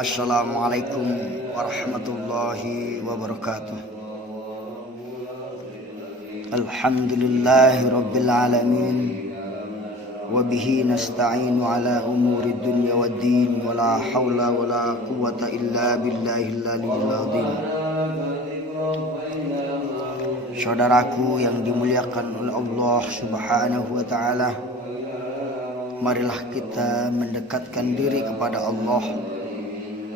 Assalamualaikum warahmatullahi wabarakatuh. Alhamdulillahi rabbil alamin. Wabihi nasta'inu ala umuri dunya waddin. Wala hawla wala quwwata illa billahil aliyyil azim. Saudaraku yang dimuliakan oleh Allah subhanahu wa ta'ala, marilah kita mendekatkan diri kepada Allah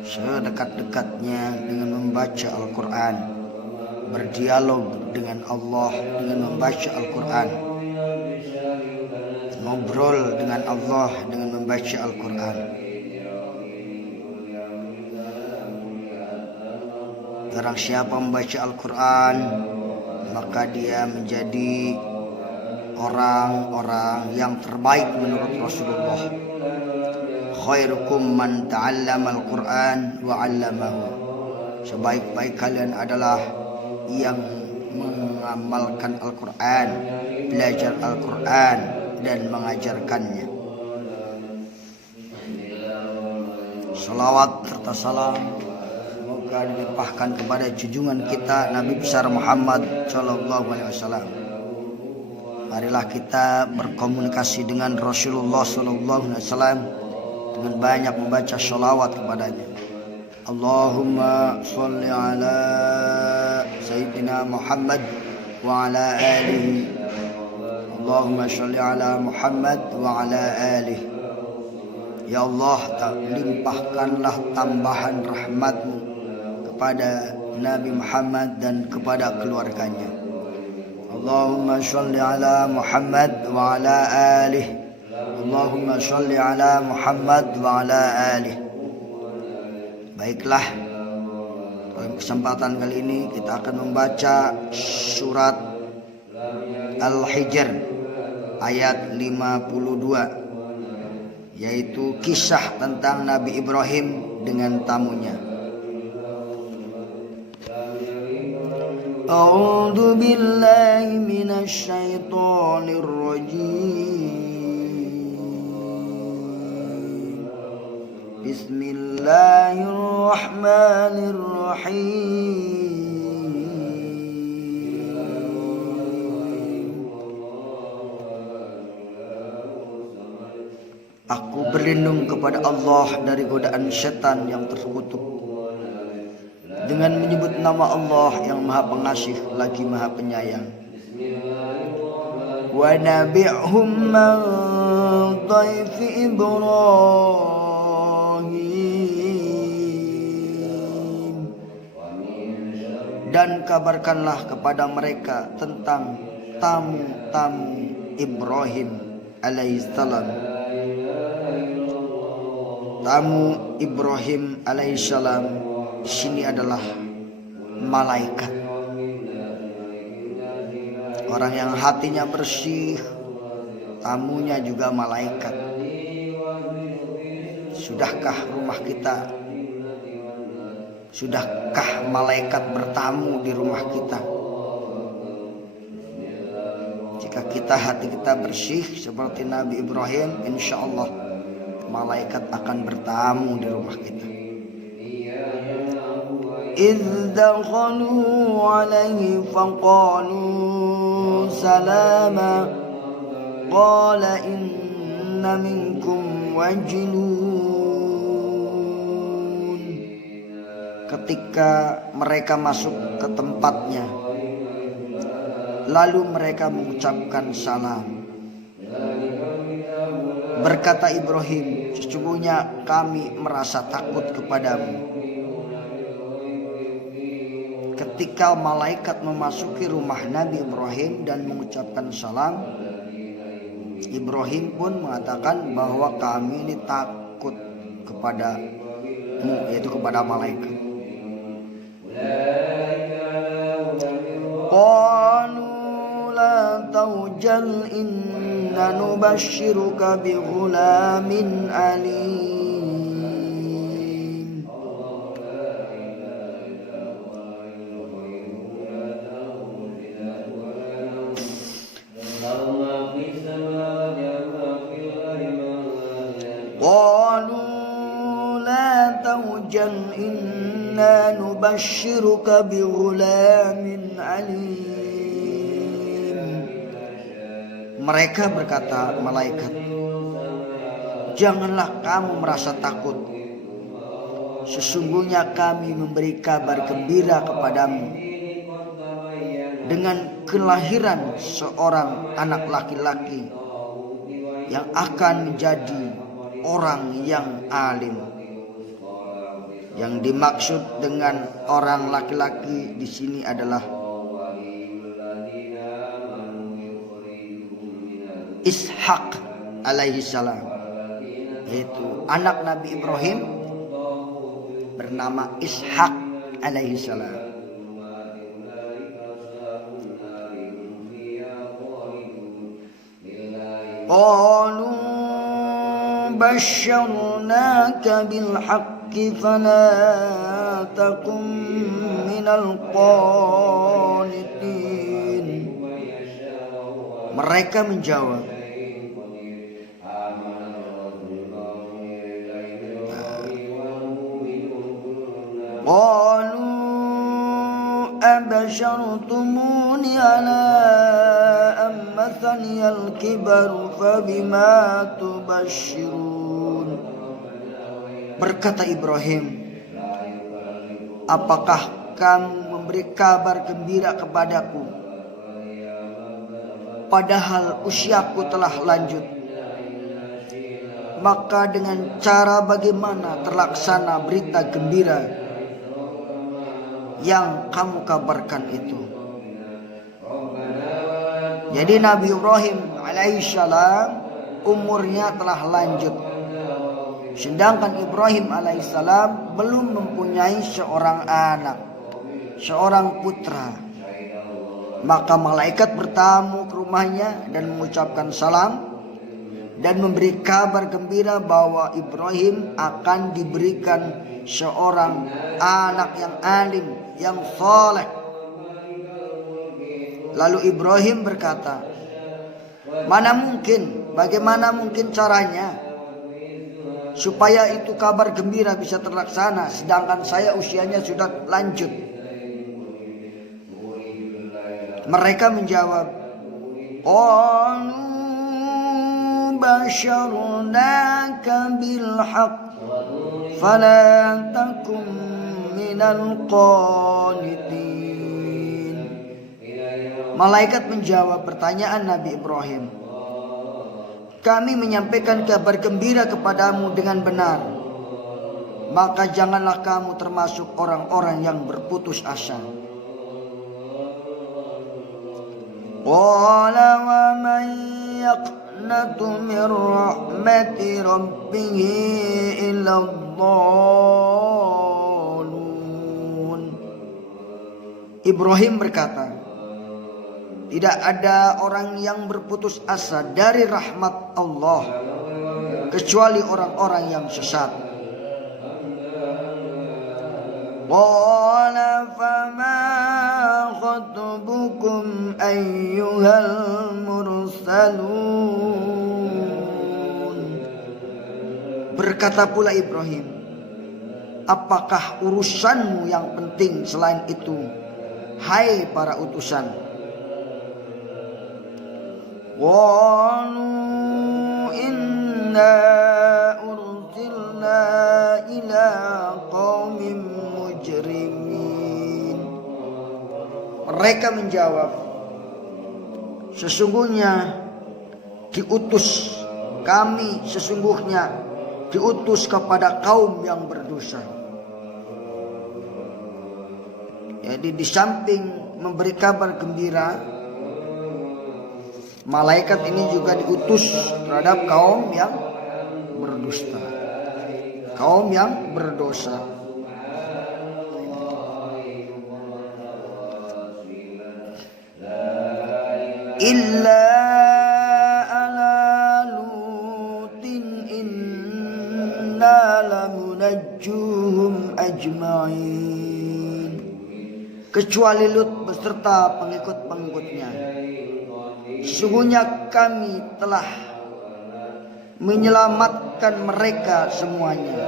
sedekat-dekatnya dengan membaca Al-Quran, berdialog dengan Allah dengan membaca Al-Quran, ngobrol dengan Allah dengan membaca Al-Quran. Barang siapa membaca Al-Quran, maka dia menjadi orang-orang yang terbaik menurut Rasulullah. Khairukum man ta'allama al-Quran wa 'allamahu. Sebaik-baik kalian adalah yang mengamalkan Al-Quran, belajar Al-Quran dan mengajarkannya. Salawat serta salam semoga dilimpahkan kepada junjungan kita Nabi besar Muhammad sallallahu alaihi wasallam. Marilah kita berkomunikasi dengan Rasulullah sallallahu alaihi wasallam dengan banyak membaca sholawat kepadanya. Allahumma sholli ala Sayyidina Muhammad wa ala alihi. Allahumma sholli ala Muhammad wa ala alihi. Ya Allah, limpahkanlah tambahan rahmat-Mu kepada Nabi Muhammad dan kepada keluarganya. Allahumma sholli ala Muhammad wa ala alihi. Allahumma sholli ala Muhammad wa ala alihi. Baiklah, dalam kesempatan kali ini kita akan membaca surat Al-Hijr ayat 52, yaitu kisah tentang Nabi Ibrahim dengan tamunya. A'udzu billahi minasy syaithanir rajim. Bismillahirrahmanirrahim. Aku berlindung kepada Allah dari godaan setan yang terkutuk, dengan menyebut nama Allah yang Maha Pengasih lagi Maha Penyayang. Wa nabi'hum man dhaifi Ibrahim. Dan kabarkanlah kepada mereka tentang tamu-tamu Ibrahim alaihissalam. Tamu Ibrahim alaihissalam di sini adalah malaikat. Orang yang hatinya bersih, tamunya juga malaikat. Sudahkah rumah kita? Sudahkah malaikat bertamu di rumah kita? Jika hati kita bersih seperti Nabi Ibrahim, insya Allah malaikat akan bertamu di rumah kita. إذ دخلوا عليه فقالوا سلاما قال إن منكم وجلون. Ketika mereka masuk ke tempatnya, lalu mereka mengucapkan salam. Berkata Ibrahim, sesungguhnya kami merasa takut kepadamu. Ketika malaikat memasuki rumah Nabi Ibrahim dan mengucapkan salam, Ibrahim pun mengatakan bahwa kami ini takut kepadamu, yaitu kepada malaikat. Qalu la tawjal inna nubashshiruka bi ghulamin alim. lujan inna nubashiruka bighulamin alim. Mereka berkata, malaikat, janganlah kamu merasa takut. Sesungguhnya kami memberi kabar gembira kepadamu dengan kelahiran seorang anak laki-laki yang akan menjadi orang yang alim. Yang dimaksud dengan orang laki-laki di sini adalah Ishak alaihi salam, yaitu anak Nabi Ibrahim bernama Ishak alaihi salam. Qalu basyarnaka bil haqqi fala takum minal qanitin. Mereka menjawab, qalu abashartumuni ala ammathaniyal kibaru fabima tubashirun. Berkata Ibrahim, apakah kamu memberi kabar gembira kepadaku padahal usiaku telah lanjut? Maka dengan cara bagaimana terlaksana berita gembira yang kamu kabarkan itu? Jadi Nabi Ibrahim alaihissalam umurnya telah lanjut, sedangkan Ibrahim alaihissalam belum mempunyai seorang anak, seorang putra. Maka malaikat bertamu ke rumahnya dan mengucapkan salam dan memberi kabar gembira bahwa Ibrahim akan diberikan seorang anak yang alim, yang saleh. Lalu Ibrahim berkata, bagaimana mungkin caranya supaya itu kabar gembira bisa terlaksana sedangkan saya usianya sudah lanjut? Mereka menjawab, qalu basyarnaka bil haqq fala takum minal qanitin. Malaikat menjawab pertanyaan Nabi Ibrahim, kami menyampaikan kabar gembira kepadamu dengan benar, maka janganlah kamu termasuk orang-orang yang berputus asa. Qala wa man yaqnatu min rahmati rabbih illa dhalun. Ibrahim berkata, tidak ada orang yang berputus asa dari rahmat Allah kecuali orang-orang yang sesat. Qala fama khatubukum ayyuhal mursalun. Berkata pula Ibrahim, apakah urusanmu yang penting selain itu, hai para utusan? Qalu inna ursilna ila qaumin mujrimin. Mereka menjawab, sesungguhnya kami sesungguhnya diutus kepada kaum yang berdosa. Jadi di samping memberi kabar gembira, malaikat ini juga diutus terhadap kaum yang berdusta, kaum yang berdosa. Illa ala lutin inna lamunajjuhum ajma'in. Kecuali Lut beserta pengikut-pengikutnya, sesungguhnya kami telah menyelamatkan mereka semuanya.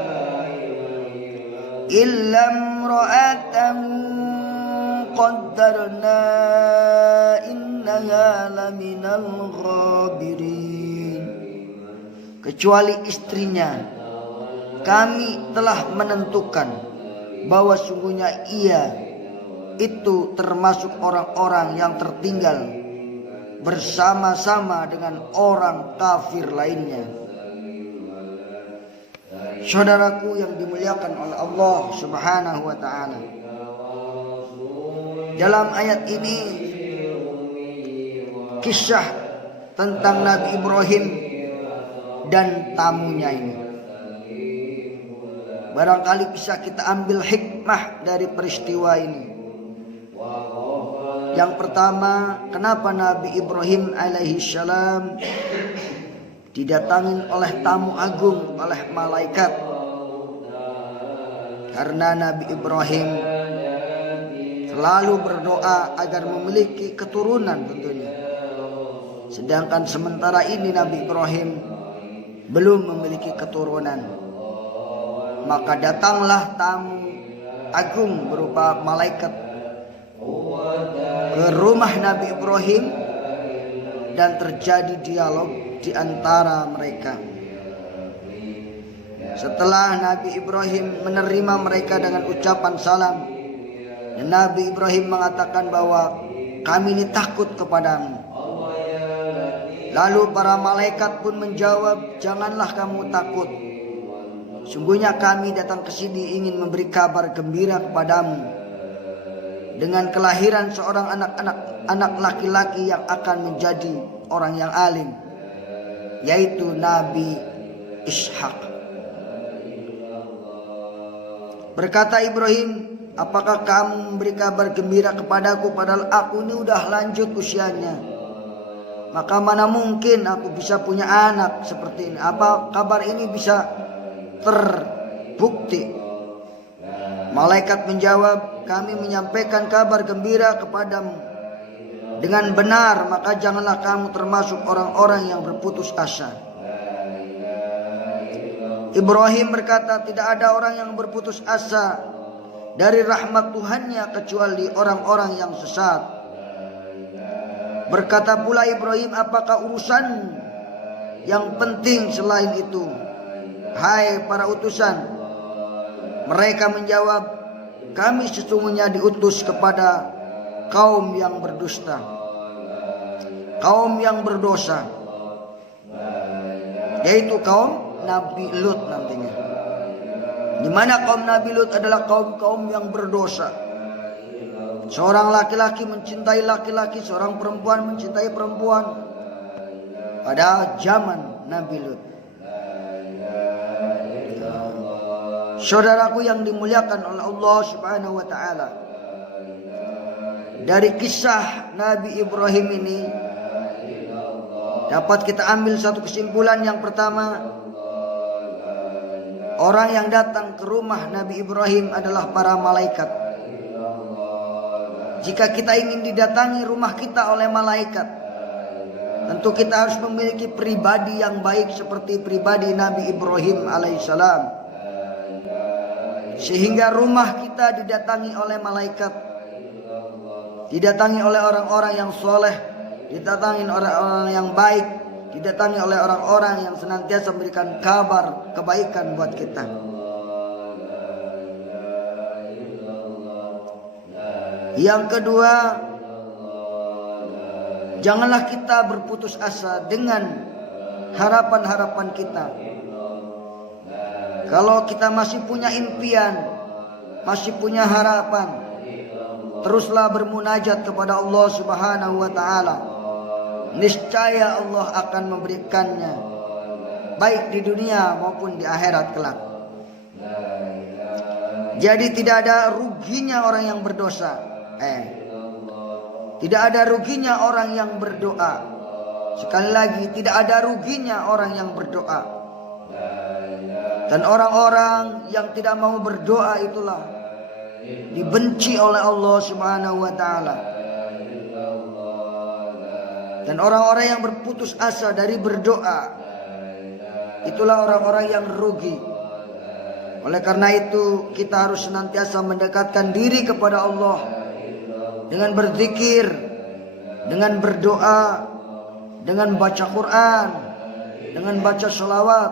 illam ra'atahu qaddarna innaha laminal ghabirin. Kecuali istrinya, kami telah menentukan bahwa sungguhnya ia itu termasuk orang-orang yang tertinggal bersama-sama dengan orang kafir lainnya. Saudaraku yang dimuliakan oleh Allah Subhanahu wa taala, dalam ayat ini kisah tentang Nabi Ibrahim dan tamunya ini. Barangkali bisa kita ambil hikmah dari peristiwa ini. Yang pertama, kenapa Nabi Ibrahim alaihi salam didatangin oleh tamu agung, oleh malaikat? Karena Nabi Ibrahim selalu berdoa agar memiliki keturunan tentunya. Sedangkan sementara ini Nabi Ibrahim belum memiliki keturunan. Maka datanglah tamu agung berupa malaikat ke rumah Nabi Ibrahim dan terjadi dialog di antara mereka. Setelah Nabi Ibrahim menerima mereka dengan ucapan salam, dan Nabi Ibrahim mengatakan bahwa kami ini takut kepadamu. Lalu para malaikat pun menjawab, janganlah kamu takut. Sungguhnya kami datang ke sini ingin memberi kabar gembira kepadamu dengan kelahiran seorang anak laki-laki yang akan menjadi orang yang alim, yaitu Nabi Ishak. Berkata Ibrahim, apakah kamu memberi kabar gembira kepadaku padahal aku ini udah lanjut usianya? Maka mana mungkin aku bisa punya anak seperti ini? Apa kabar ini bisa terbukti? Malaikat menjawab, kami menyampaikan kabar gembira kepadamu dengan benar, maka janganlah kamu termasuk orang-orang yang berputus asa. Ibrahim berkata, tidak ada orang yang berputus asa dari rahmat Tuhannya kecuali orang-orang yang sesat. Berkata pula Ibrahim, apakah urusan yang penting selain itu, hai para utusan? Mereka menjawab, kami sesungguhnya diutus kepada kaum yang berdusta, kaum yang berdosa, yaitu kaum Nabi Lut nantinya. Di mana kaum Nabi Lut adalah kaum-kaum yang berdosa. Seorang laki-laki mencintai laki-laki, seorang perempuan mencintai perempuan pada zaman Nabi Lut. Saudaraku yang dimuliakan oleh Allah Subhanahu wa taala, dari kisah Nabi Ibrahim ini dapat kita ambil satu kesimpulan. Yang pertama, orang yang datang ke rumah Nabi Ibrahim adalah para malaikat. Jika kita ingin didatangi rumah kita oleh malaikat, tentu kita harus memiliki pribadi yang baik seperti pribadi Nabi Ibrahim alaihissalam, sehingga rumah kita didatangi oleh malaikat, didatangi oleh orang-orang yang soleh, didatangi oleh orang yang baik, didatangi oleh orang-orang yang senantiasa memberikan kabar kebaikan buat kita. Yang kedua, janganlah kita berputus asa dengan harapan-harapan kita. Kalau kita masih punya impian, masih punya harapan, teruslah bermunajat kepada Allah Subhanahu wa taala. Niscaya Allah akan memberikannya, baik di dunia maupun di akhirat kelak. Jadi tidak ada ruginya orang yang berdosa. Tidak ada ruginya orang yang berdoa. Sekali lagi, tidak ada ruginya orang yang berdoa. Dan orang-orang yang tidak mau berdoa itulah dibenci oleh Allah Subhanahu wa taala. Dan orang-orang yang berputus asa dari berdoa, itulah orang-orang yang rugi. Oleh karena itu kita harus senantiasa mendekatkan diri kepada Allah dengan berzikir, dengan berdoa, dengan baca Quran, dengan baca sholawat.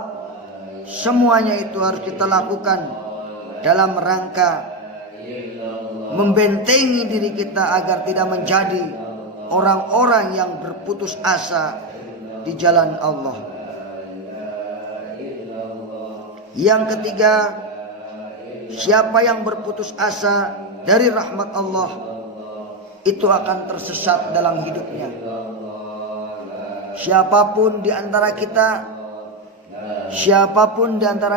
Semuanya itu harus kita lakukan dalam rangka membentengi diri kita agar tidak menjadi orang-orang yang berputus asa di jalan Allah. Yang ketiga, siapa yang berputus asa dari rahmat Allah itu akan tersesat dalam hidupnya. Siapapun di antara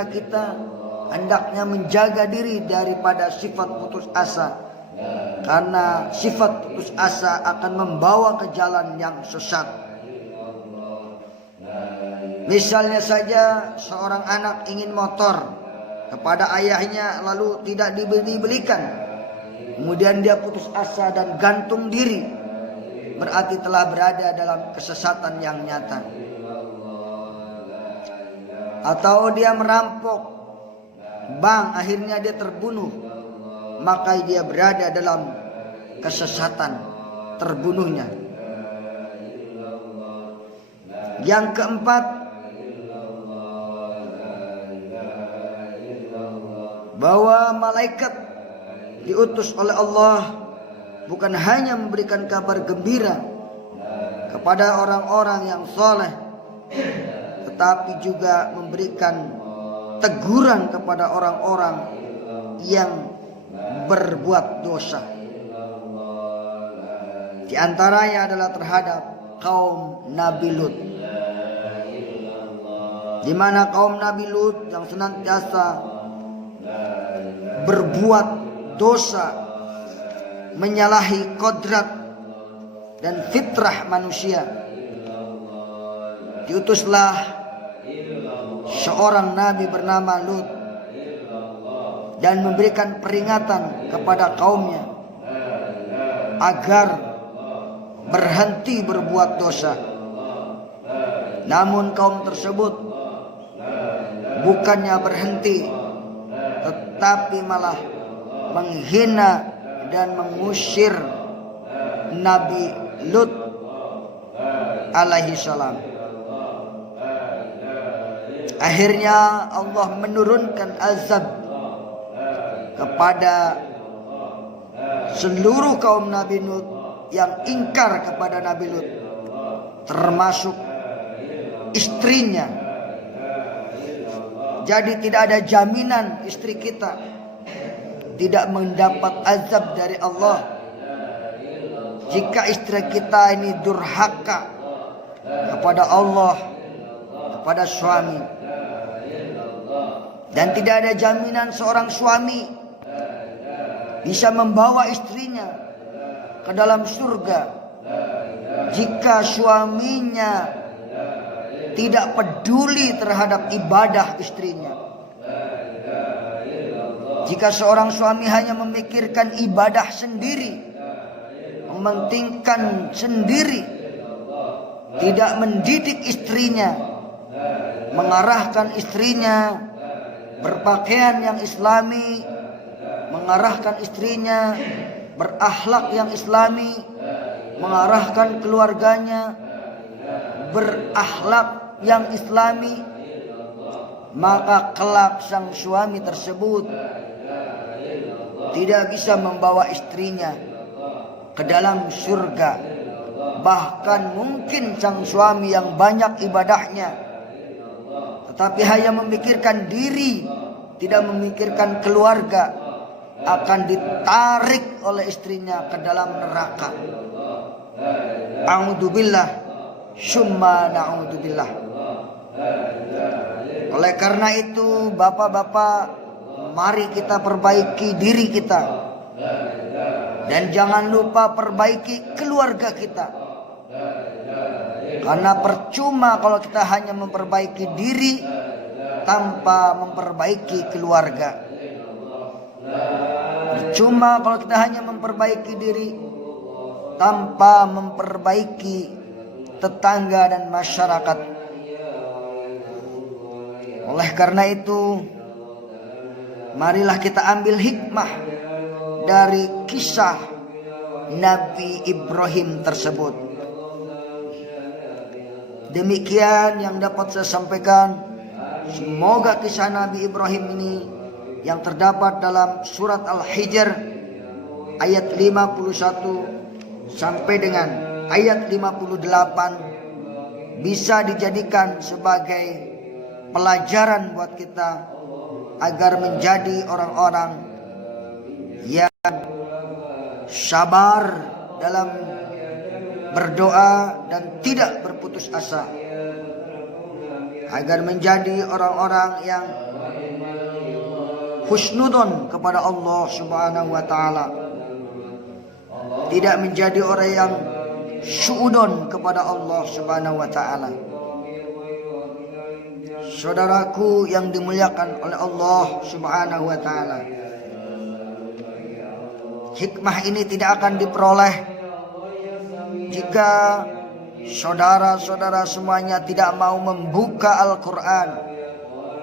kita hendaknya menjaga diri daripada sifat putus asa, karena sifat putus asa akan membawa ke jalan yang sesat. Misalnya saja seorang anak ingin motor kepada ayahnya lalu tidak dibelikan, kemudian dia putus asa dan gantung diri, berarti telah berada dalam kesesatan yang nyata. Atau dia merampok bank, akhirnya dia terbunuh, maka dia berada dalam kesesatan, terbunuhnya. Yang keempat, bahwa malaikat diutus oleh Allah bukan hanya memberikan kabar gembira kepada orang-orang yang soleh, tetapi juga memberikan teguran kepada orang-orang yang berbuat dosa. Di antaranya adalah terhadap kaum Nabi Lut, di mana kaum Nabi Lut yang senantiasa berbuat dosa, menyalahi kodrat dan fitrah manusia, diutuslah seorang nabi bernama Lut dan memberikan peringatan kepada kaumnya agar berhenti berbuat dosa. Namun kaum tersebut bukannya berhenti, tetapi malah menghina dan mengusir Nabi Lut alaihi salam. Akhirnya Allah menurunkan azab kepada seluruh kaum Nabi Lut yang ingkar kepada Nabi Lut, termasuk istrinya. Jadi tidak ada jaminan istri kita tidak mendapat azab dari Allah jika istri kita ini durhaka kepada Allah, kepada suami. Dan tidak ada jaminan seorang suami bisa membawa istrinya ke dalam surga jika suaminya tidak peduli terhadap ibadah istrinya. Jika seorang suami hanya memikirkan ibadah sendiri, mementingkan sendiri, tidak mendidik istrinya, mengarahkan istrinya berpakaian yang islami, mengarahkan istrinya berakhlak yang islami, mengarahkan keluarganya berakhlak yang islami, maka kelak sang suami tersebut tidak bisa membawa istrinya ke dalam surga. Bahkan mungkin sang suami yang banyak ibadahnya, tetapi hanya memikirkan diri, tidak memikirkan keluarga, akan ditarik oleh istrinya ke dalam neraka. A'udzubillah, summa na'udzubillah. Oleh karena itu, bapak-bapak, mari kita perbaiki diri kita, dan jangan lupa perbaiki keluarga kita. Karena percuma kalau kita hanya memperbaiki diri tanpa memperbaiki keluarga. Percuma kalau kita hanya memperbaiki diri tanpa memperbaiki tetangga dan masyarakat. Oleh karena itu, Marilah kita ambil hikmah dari kisah Nabi Ibrahim tersebut. Demikian yang dapat saya sampaikan. Semoga kisah Nabi Ibrahim ini yang terdapat dalam surat Al-Hijr ayat 51 sampai dengan ayat 58 bisa dijadikan sebagai pelajaran buat kita agar menjadi orang-orang yang sabar dalam berdoa dan tidak berputus asa, agar menjadi orang-orang yang husnudon kepada Allah Subhanahu wa taala, tidak menjadi orang yang suudon kepada Allah Subhanahu wa taala. Saudaraku yang dimuliakan oleh Allah Subhanahu wa taala, hikmah ini tidak akan diperoleh jika saudara-saudara semuanya tidak mau membuka Al-Quran,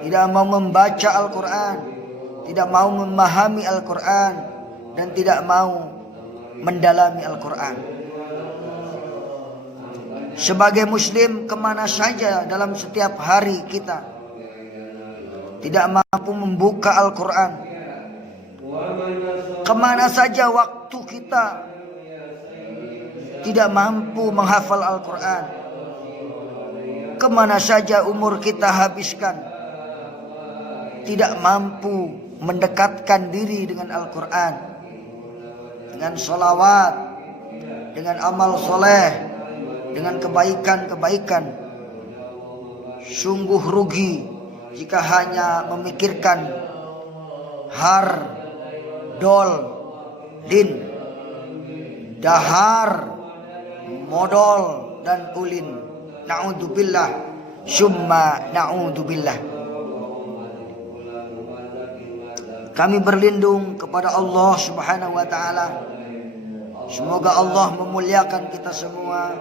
tidak mau membaca Al-Quran, tidak mau memahami Al-Quran, dan tidak mau mendalami Al-Quran. Sebagai muslim, kemana saja dalam setiap hari kita tidak mampu membuka Al-Quran, kemana saja waktu kita tidak mampu menghafal Al-Quran, kemana saja umur kita habiskan tidak mampu mendekatkan diri dengan Al-Quran, dengan sholawat, dengan amal soleh, dengan kebaikan-kebaikan. Sungguh rugi jika hanya memikirkan har, dol, din, dahar, modal, dan ulin. Na'udzubillah, summa na'udzubillah. Kami berlindung kepada Allah Subhanahu wa taala. Semoga Allah memuliakan kita semua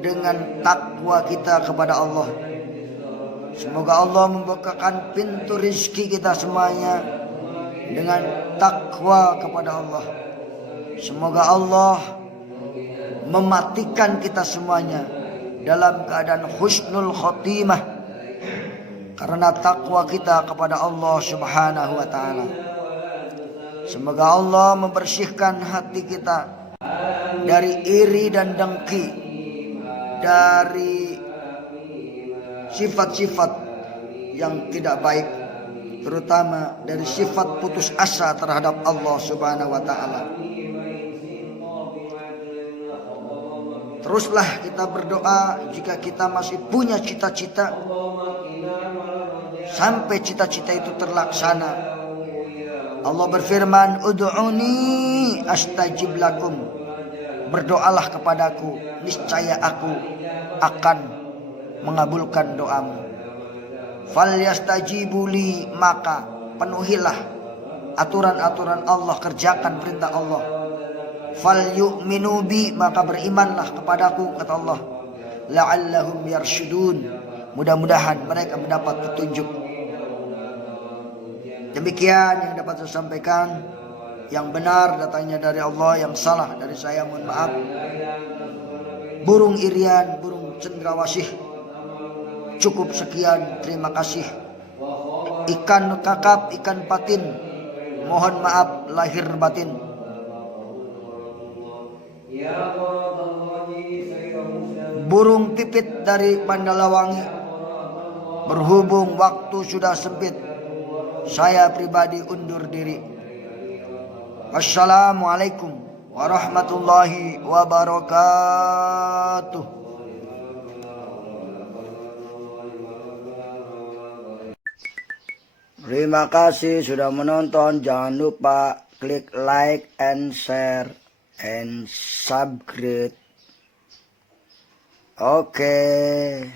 dengan takwa kita kepada Allah. Semoga Allah membukakan pintu rizki kita semuanya dengan takwa kepada Allah. Semoga Allah mematikan kita semuanya dalam keadaan husnul khotimah karena takwa kita kepada Allah Subhanahu wa taala. Semoga Allah membersihkan hati kita dari iri dan dengki, dari sifat-sifat yang tidak baik, terutama dari sifat putus asa terhadap Allah Subhanahu wa taala. Teruslah kita berdoa jika kita masih punya cita-cita sampai cita-cita itu terlaksana. Allah berfirman, "Ud'uni astajib lakum." Berdoalah kepadaku, niscaya aku akan mengabulkan doamu. Falyastajibu li, maka penuhilah aturan-aturan Allah, kerjakan perintah Allah. Falyu'minu bi, maka berimanlah kepadaku, kata Allah. La'allahum yarshudun, mudah-mudahan mereka mendapat petunjuk. Demikian yang dapat saya sampaikan. Yang benar datangnya dari Allah, yang salah dari saya mohon maaf. Burung irian, burung cendrawasih. Cukup sekian, terima kasih. Ikan kakap, ikan patin, mohon maaf lahir batin. Burung pipit dari Mandalawangi, berhubung waktu sudah sempit, saya pribadi undur diri. Wassalamualaikum warahmatullahi wabarakatuh. Terima kasih sudah menonton. Jangan lupa klik like and share and subscribe. Oke.